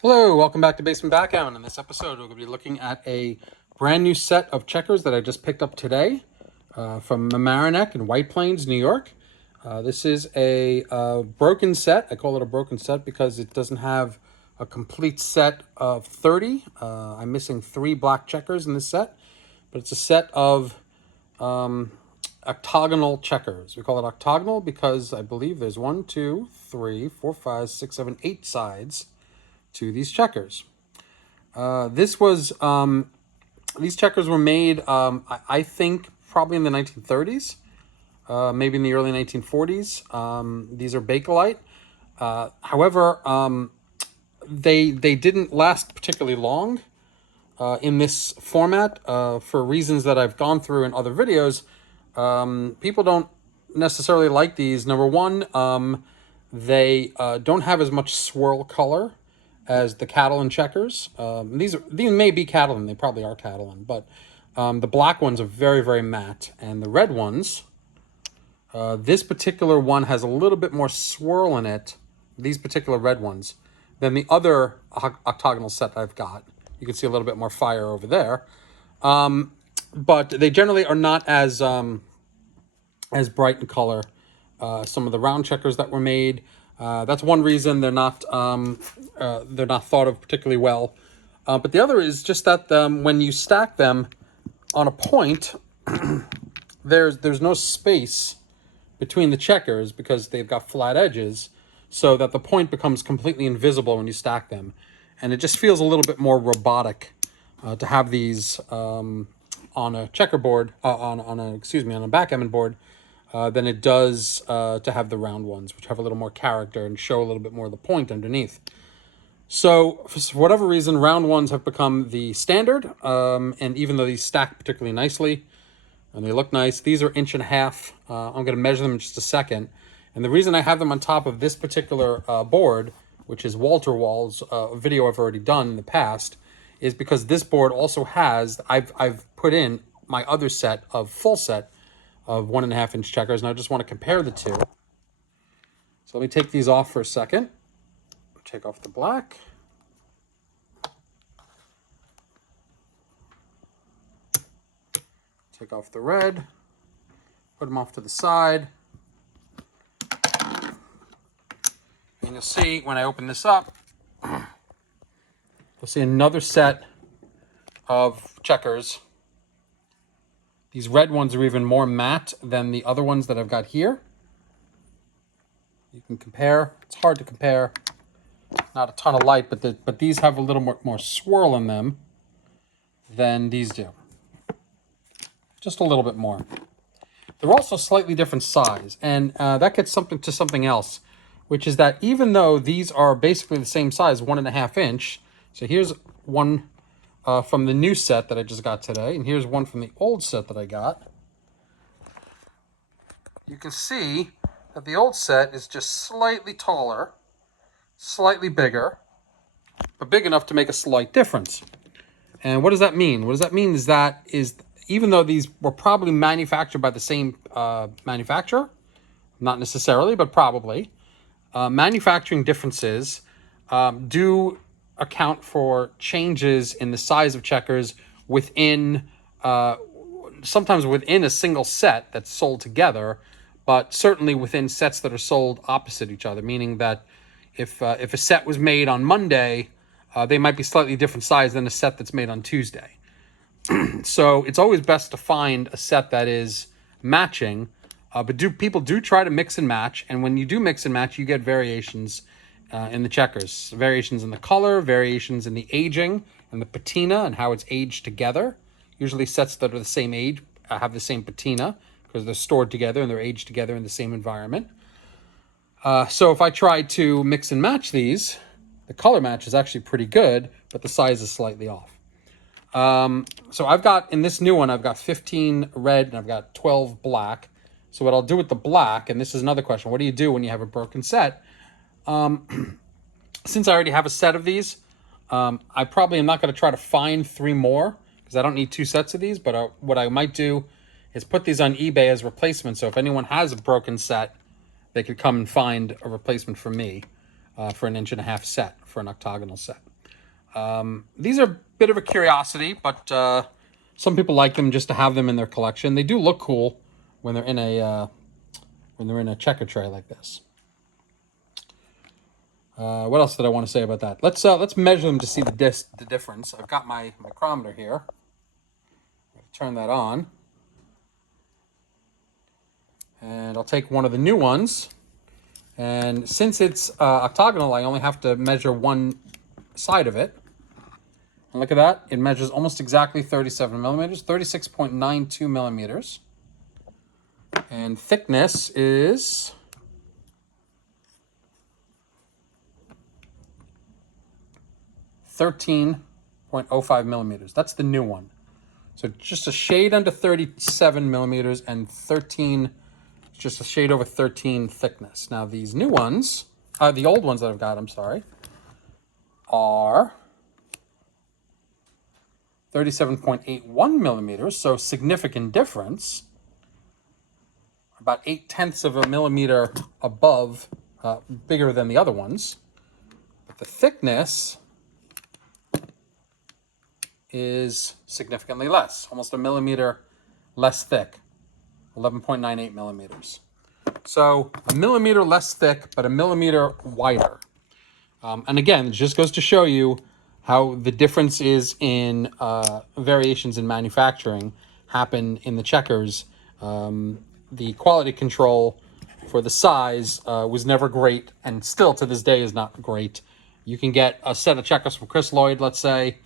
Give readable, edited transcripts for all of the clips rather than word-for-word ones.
Hello, welcome back to Basement Backgammon. In this episode, we're going to be looking at a brand new set of checkers that I just picked up today from Mamaroneck in White Plains, New York. This is a broken set. I call it a broken set because it doesn't have a complete set of 30. I'm missing 3 black checkers in this set, but it's a set of octagonal checkers. We call it octagonal because I believe there's 1, 2, 3, 4, 5, 6, 7, 8 sides to these checkers. These checkers were made, I think, probably in the 1930s, maybe in the early 1940s. These are Bakelite. However, they didn't last particularly long in this format for reasons that I've gone through in other videos. People don't necessarily like these. Number one, they don't have as much swirl color as the Catalan checkers. These may be Catalan, they probably are Catalan, but the black ones are very, very matte, and the red ones, this particular one has a little bit more swirl in it, these particular red ones, than the other octagonal set I've got. You can see a little bit more fire over there. But they generally are not as bright in color. Some of the round checkers that were made, that's one reason they're not thought of particularly well. But the other is just that when you stack them on a point, there's no space between the checkers because they've got flat edges, so that the point becomes completely invisible when you stack them, and it just feels a little bit more robotic to have these on a checkerboard, on a backgammon board, than it does to have the round ones, which have a little more character and show a little bit more of the point underneath. So for whatever reason, round ones have become the standard, and even though these stack particularly nicely and they look nice, these are 1.5 inches. I'm going to measure them in just a second. And the reason I have them on top of this particular board, which is Walter Wall's video I've already done in the past, is because this board also has, I've put in my other set of full set of 1.5 inch checkers, and I just want to compare the two. So let me take these off for a second. Take off the black. Take off the red. Put them off to the side. And you'll see when I open this up, you'll see another set of checkers. These red ones are even more matte than the other ones that I've got here. You can compare. It's hard to compare. Not a ton of light, but these have a little more swirl in them than these do. Just a little bit more. They're also slightly different size, and that gets something else, which is that even though these are basically the same size, 1.5 inch, so here's one from the new set that I just got today, and here's one from the old set that I got. You can see that the old set is just slightly taller, slightly bigger, but big enough to make a slight difference. And what does that mean? What does that mean is even though these were probably manufactured by the same manufacturer, not necessarily, but probably, manufacturing differences do account for changes in the size of checkers within, sometimes within a single set that's sold together, but certainly within sets that are sold opposite each other, meaning that if a set was made on Monday, they might be slightly different size than a set that's made on Tuesday. So it's always best to find a set that is matching, but people do try to mix and match, and when you do mix and match, you get variations in the checkers, variations in the color, variations in the aging and the patina and how it's aged together. Usually sets that are the same age have the same patina because they're stored together and they're aged together in the same environment. So if I try to mix and match these, the color match is actually pretty good, but the size is slightly off. So I've got, in this new one, I've got 15 red and I've got 12 black. So what I'll do with the black, and this is another question, what do you do when you have a broken set? Since I already have a set of these, I probably am not going to try to find 3 more because I don't need 2 sets of these, but what I might do is put these on eBay as replacements. So if anyone has a broken set, they could come and find a replacement for me for an 1.5 inch set, for an octagonal set. These are a bit of a curiosity, but some people like them just to have them in their collection. They do look cool when they're in a checker tray like this. What else did I want to say about that? Let's measure them to see the difference. I've got my micrometer here. Turn that on, and I'll take one of the new ones. And since it's octagonal, I only have to measure one side of it. And look at that. It measures almost exactly 37 millimeters, 36.92 millimeters. And thickness is 13.05 millimeters. That's the new one. So just a shade under 37 millimeters and 13, just a shade over 13 thickness. Now these new ones, the old ones that I've got, I'm sorry, are 37.81 millimeters, so significant difference. About 0.8 of a millimeter above, bigger than the other ones. But the thickness is significantly less, almost a millimeter less thick, 11.98 millimeters. So a millimeter less thick, but a millimeter wider. And again, it just goes to show you how the differences in variations in manufacturing happen in the checkers. The quality control for the size was never great, and still to this day is not great. You can get a set of checkers from Chris Lloyd, let's say,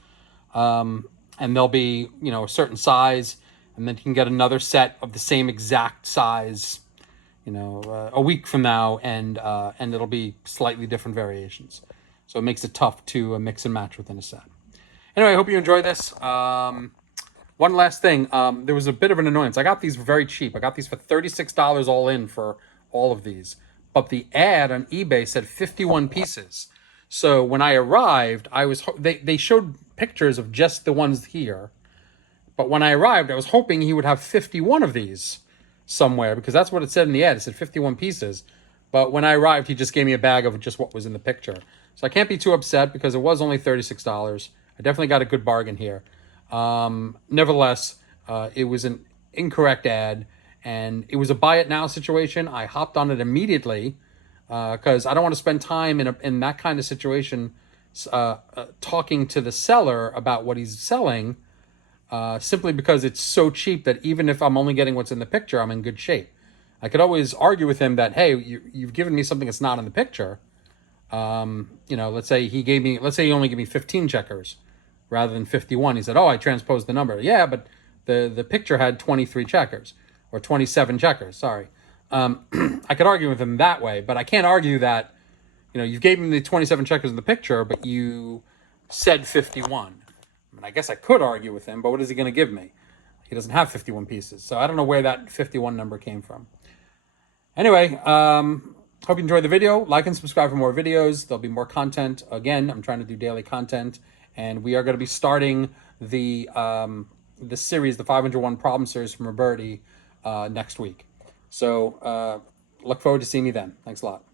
and they'll be, a certain size, and then you can get another set of the same exact size, a week from now, and it'll be slightly different variations. So it makes it tough to mix and match within a set. Anyway, I hope you enjoy this. One last thing, there was a bit of an annoyance. I got these very cheap. I got these for $36 all in for all of these. But the ad on eBay said 51 pieces. So when I arrived, they showed pictures of just the ones here. But when I arrived, I was hoping he would have 51 of these somewhere, because that's what it said in the ad. It said 51 pieces. But when I arrived, he just gave me a bag of just what was in the picture. So I can't be too upset because it was only $36. I definitely got a good bargain here. Nevertheless, it was an incorrect ad, and it was a buy it now situation. I hopped on it immediately because I don't want to spend time in that kind of situation talking to the seller about what he's selling, simply because it's so cheap that even if I'm only getting what's in the picture, I'm in good shape. I could always argue with him that, hey, you've given me something that's not in the picture. Let's say he only gave me 15 checkers rather than 51. He said, oh, I transposed the number. Yeah, but the picture had 23 checkers, or 27 checkers, sorry. I could argue with him that way, but I can't argue that, you gave him the 27 checkers in the picture, but you said 51. I mean, I guess I could argue with him, but what is he going to give me? He doesn't have 51 pieces. So I don't know where that 51 number came from. Anyway, hope you enjoyed the video. Like and subscribe for more videos. There'll be more content. Again, I'm trying to do daily content, and we are going to be starting the series, the 501 Problem Series from Roberti, next week. So look forward to seeing you then. Thanks a lot.